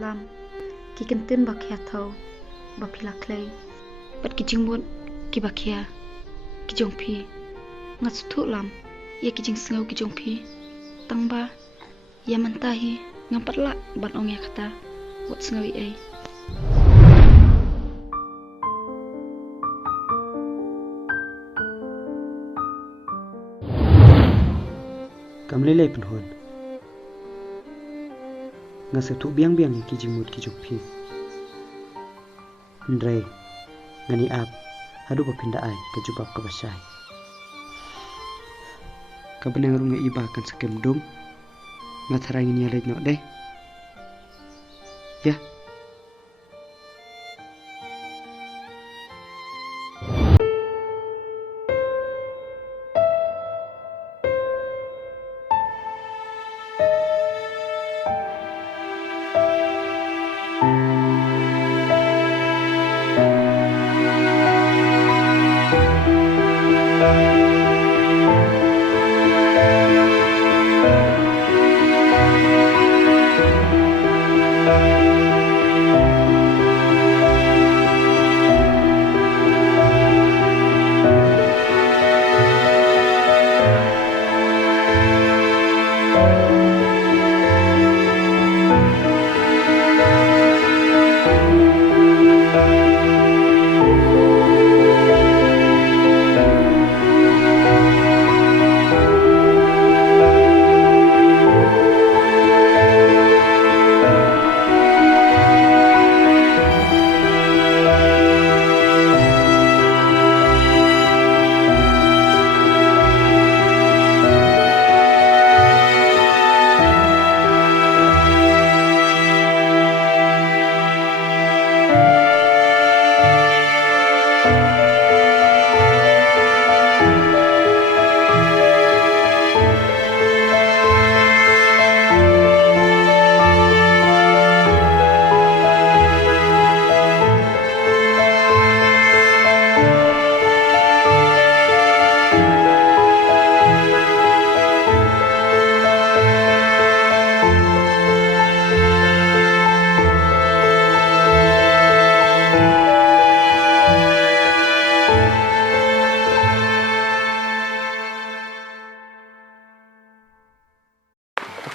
lam ki kentin bakia thau bapila clay pat ki jingmut ki bakia ki jongpi ngat suthu lam ya ki jing sngau ki jongpi tangba ya mantahi ngampat la ban ong ya kata wat sengawi ai kamlelai penhon ngasa tu biang-biang ki jimut ki jokpi ndre ngani ap hadu bapinda ai ke jubab ke basai kabenang runga iba kan sakem dum ngatharang ini alej no deh ya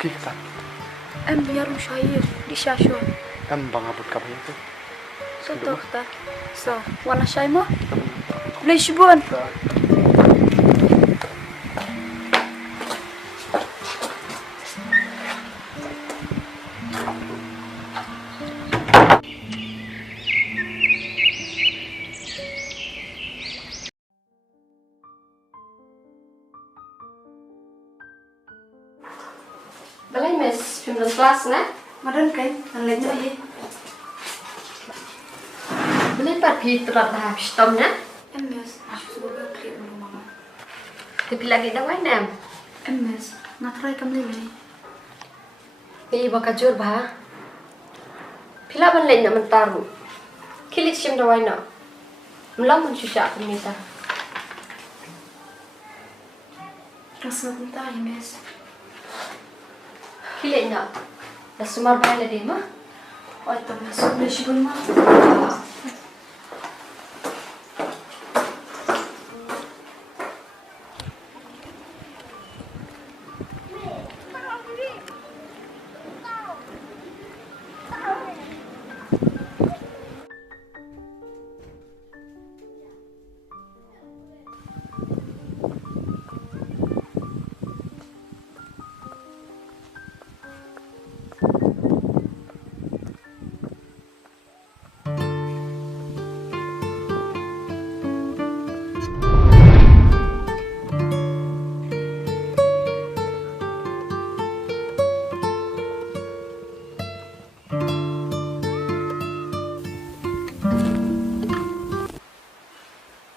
Kifat. biar musyair di syashon Bang abut kamu itu. so ta so wana shay mo blay shibon Balai mes 15 kelas na? madan kai ang lenya ye Balai pat pi terat dah pistom na? ms sudah klip mo mama Tapi lagi dah wai nam. ms ngatrai kamlelai Pi bakajur bah. Pila ban lain nak mentaru. Kilit sim dah wai na. Melang mun susah pemita. rasa punta ms Kilit na. Dah sumar bah na di mah. oh ta mas blay shibon ma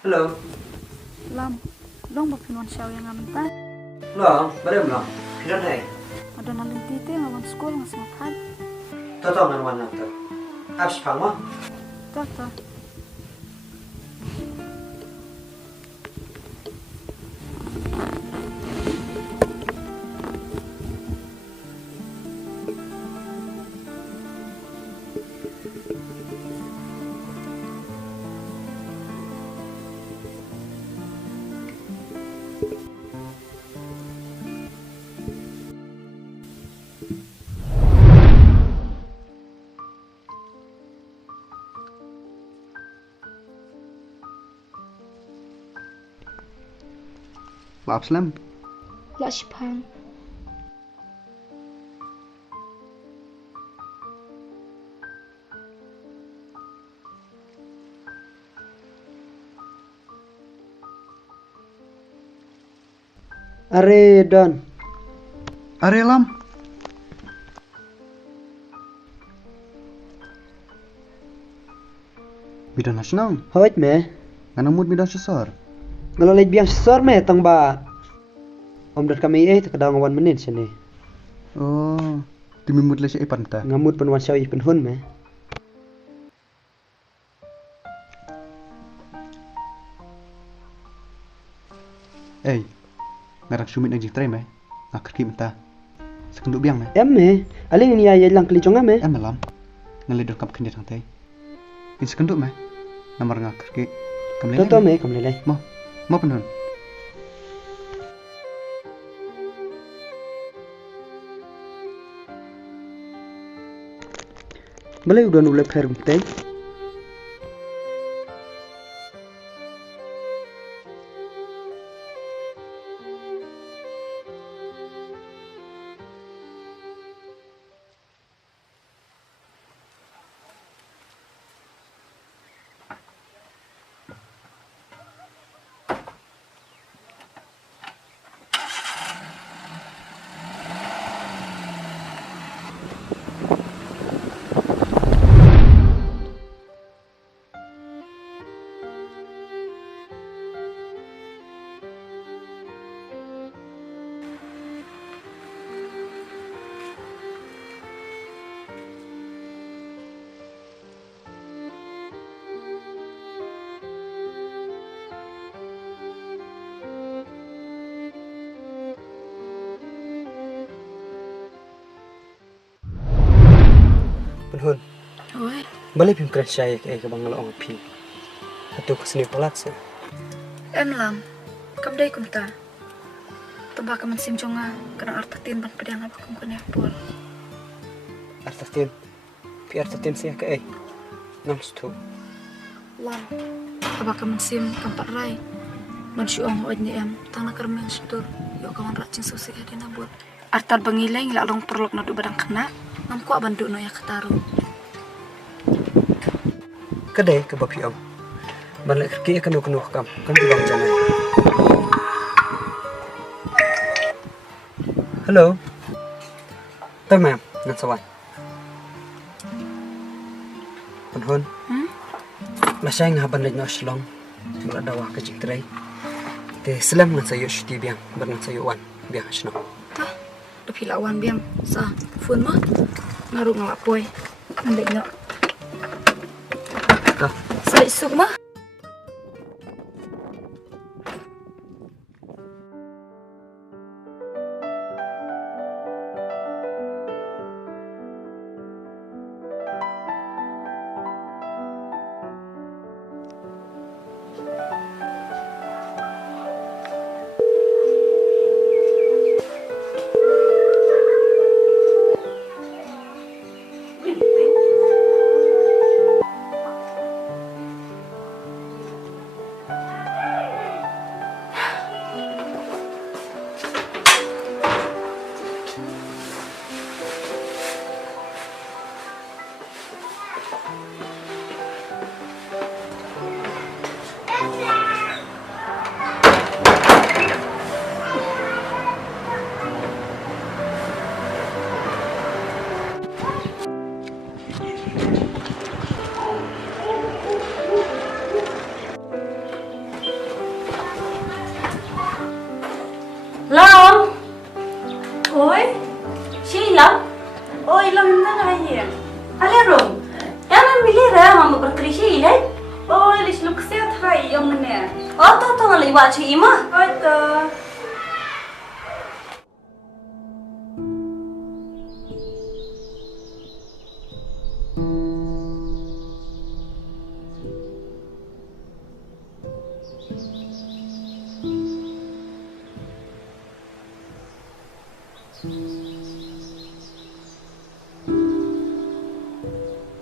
halo lam dong bapinon shaw yang amta lo bare mlo piran hai ada nalin tite ngawang school ngasngat had to ngan wan nak to abs phang mo ta Maaf Slam. La Shipang. Are Don. Are Lam. Bidan nasional. Hoit me. Ngana mood bidan sesor. Kalau lagi biang sesor me tang ba. Om dat kami kadang ngawan menit sini. Oh, dimimut le si ipan ta. Ngamut penwan sawi penhun me. Eh, ngarak sumit nang jing trem ngakar ki menta. Sekenduk biang me. Em me. Aling ni ayah lang keli conga me. Em Lam. Ngalidor kap kendir tang tei. In sekenduk me. Namar ngakar ki. Kam Toto me kam lele. Mau penhun. Balai udah nulai per gumteng. Penhun. Oi. Balai pim keren saya ke bang ngalong pi. Atau kesini pelat se. Em Lam. Kam dai kum ta. Tumba kam sim chonga kana artatin ban pedang apa kum kene pol. Artatin. Pi artatin saya ke nam stu. Lam. Aba kam sim kam pat rai. Man syuong oj ni em tang na kermeng situr. Yo kawan racing susi ada na buat. Artar bangileng la long perlok na du badang kena. Nam ko abandu no ya kataru. Kedai ke bapi om. Balai kerki akan kenu kam. Kan juga jangan. Hello. Tao ma'am, nan sawan. Penhun. La saya ngaban lagi nak selong. Mula dawa ke jingtrai. Te selam nan sayo shti biang, bernan sayo wan biang asno. Tah. Dapi lawan biang sa fun mah. Ngaru ngalak boy. Andai nak. Tah. Salik suk mah. Lam. Oi. Sheila. Oi, Lam na nahiya. Alero. Yana milira mama berkri Sheila. Oi, lish lukset hai yom ne. Oh, to ngali wachi ima. Oi to.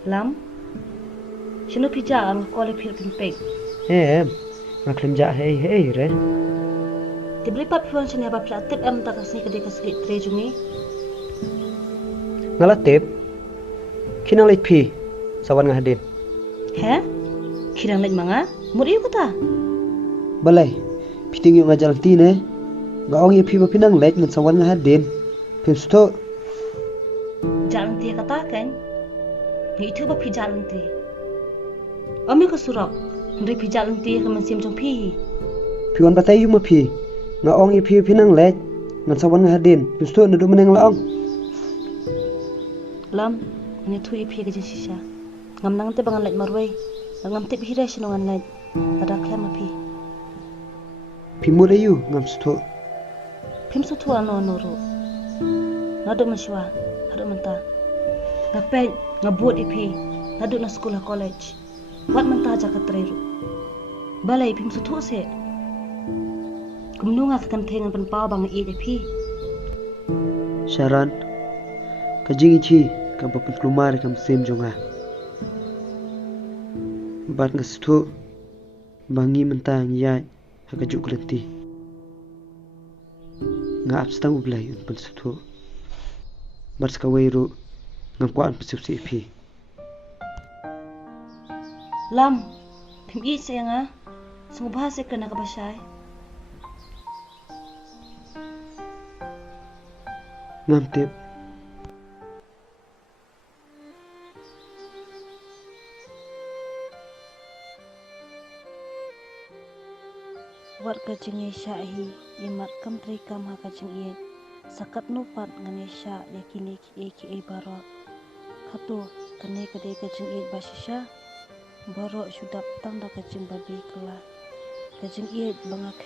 Lam, sino pija ang kuali pil pimpig? Em, nak lim ja hey re. Dibeli papiwan sini apa pila tip tak kasih ke segi trejungi. Ngalatip. Kinang late pi. Sawan ngahadin. He? Kirang lagi manga? Muri kota. Balai. Piting yung ngajalang tine. Gaong pi pinang late ngan sawan ngahadin. Pim suto. Jalan tia katakan. Itu ba pi jalan tia. Ami ko surok. Ndri pi jalan tia ka mansim jong pi. Piwan batay yung mapi. Gaong pi pinang late ngan sawan ngahadin. Pim suto nado meneng laong. Lam, ini tu ipi ke sisa. Ngam nang te bangan lait marway. Ngam te bihira sinongan lait. Ada klem api. Pimur ayu ngam suto. Pim sutu ano nuru. Nado maswa, nado menta. Ngapen ngabut ipi. Nado na sekolah college. Wat menta aja katreru. Balai pim sutu se. Kumnunga kakan kengan penpau bang ipi. Sharan. Kajing ichi kam papan kelumar kam sim jonga. Bat ngasutu bangi mentang yai hakajuk kelenti. Nga abstang ublay un pan sutu. Bat skawairu ngam kuan pasip si ipi. Lam, pim i sayanga. Sungguh bahasa kena kabasay. Ngam tip. Wat kajing syahi imat kam trikam ha kajing iet sakat nupat ngane sya yakini ki barok khatu kane kade kajing iet basisha barok sudap tanda kajing babi kala kajing iet bangak